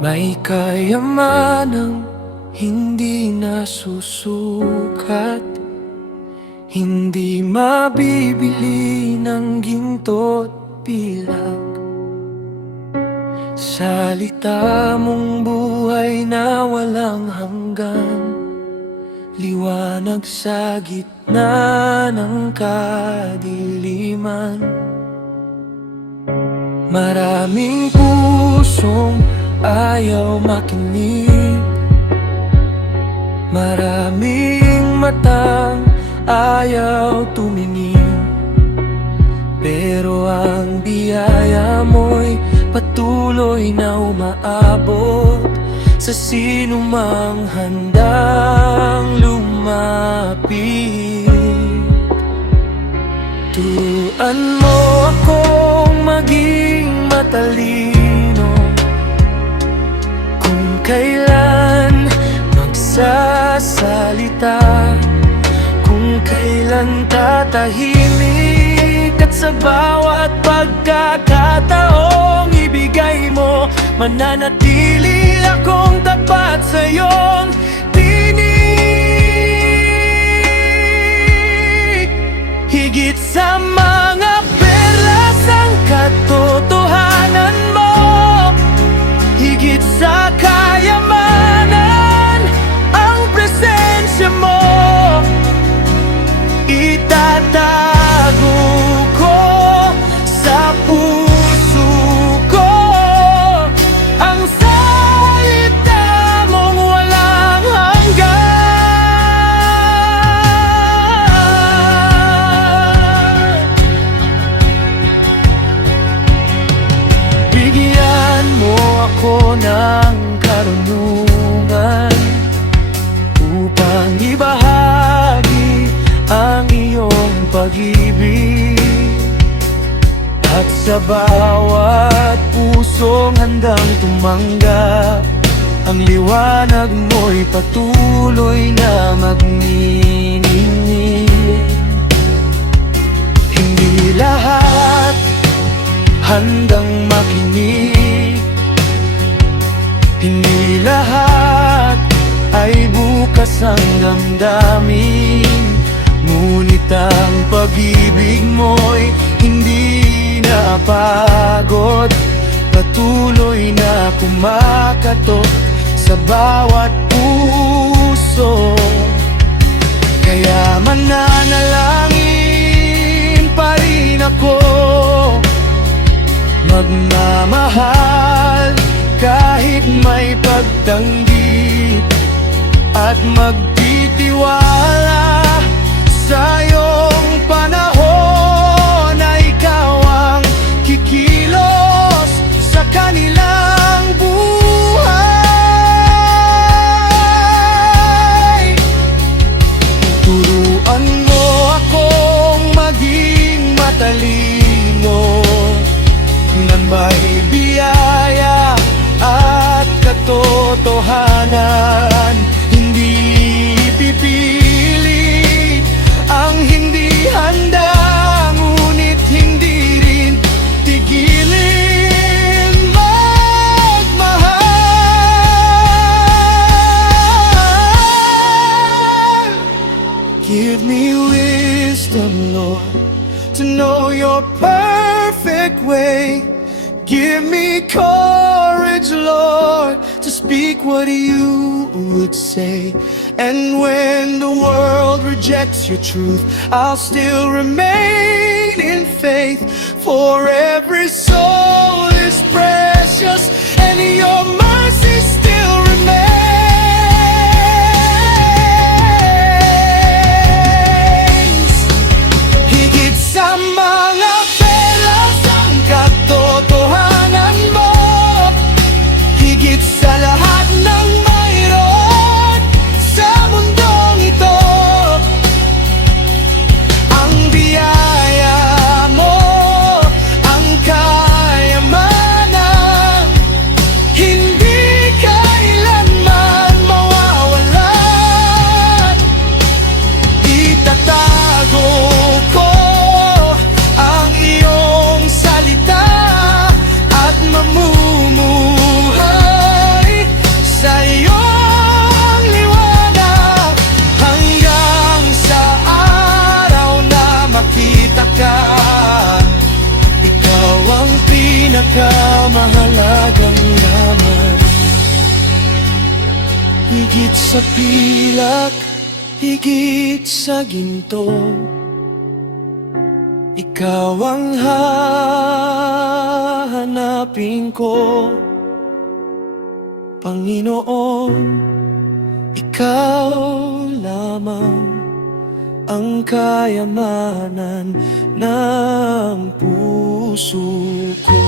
May kayamanang hindi nasusukat, hindi mabibili ng ginto't pilak. Salita mong buhay na walang hanggan, liwanag sa gitna ng kadiliman. Maraming pusong ayaw makinig, maraming matang ayaw tumingin. Pero ang biyaya mo'y patuloy na umaabot sa sinumang handang lumapit. Turuan mo akong maging matalino, kung kailan magsasalita, kung kailan tatahimik, at sa bawat pagkakataong ibigay mo, mananatili akong tapat sa iyong tinig. Higit sa mga perlas ang katotohanan mo, higit sa kayamanan ang presensya mo. Itatago ko sa puso ko ang salita mong walang hanggan. Bigyan mo ako ng karunungan upang ibahagi ang iyong pag-ibig, at sa bawat pusong handang tumanggap, ang liwanag mo'y patuloy na magniningning. Hindi lahat handang makinig, hindi lahat ay bukas ang damdamin. Ngunit ang pag-ibig mo'y hindi napagod, patuloy na kumakatok sa bawat puso. Kaya mananalangin pa rin ako, magmamahal kahit may pagtanggi, at magtitiwala sa iyong panahon na ikaw ang kikilos sa kanilang buhay. Turuan mo akong maging matalino ng may biyaya at katotohanan. Hindi pipilit ang hindi handa, ngunit hindi rin tigilin magmahal. Give me wisdom, Lord, to know your perfect way. Give me courage, Lord, to speak what you would say. And when the world rejects your truth, I'll still remain in faith. For every soul is precious, and your mercy still remains. Higit sa mga perlas ang katotohanan mo, higit sa lahat ng mayroon sa mundong ito. Ang biyaya mo, ang kayamanan, hindi Higit sa pilak, higit sa ginto, ikaw ang hahanapin ko. Panginoon, ikaw lamang ang kayamanan ng puso ko.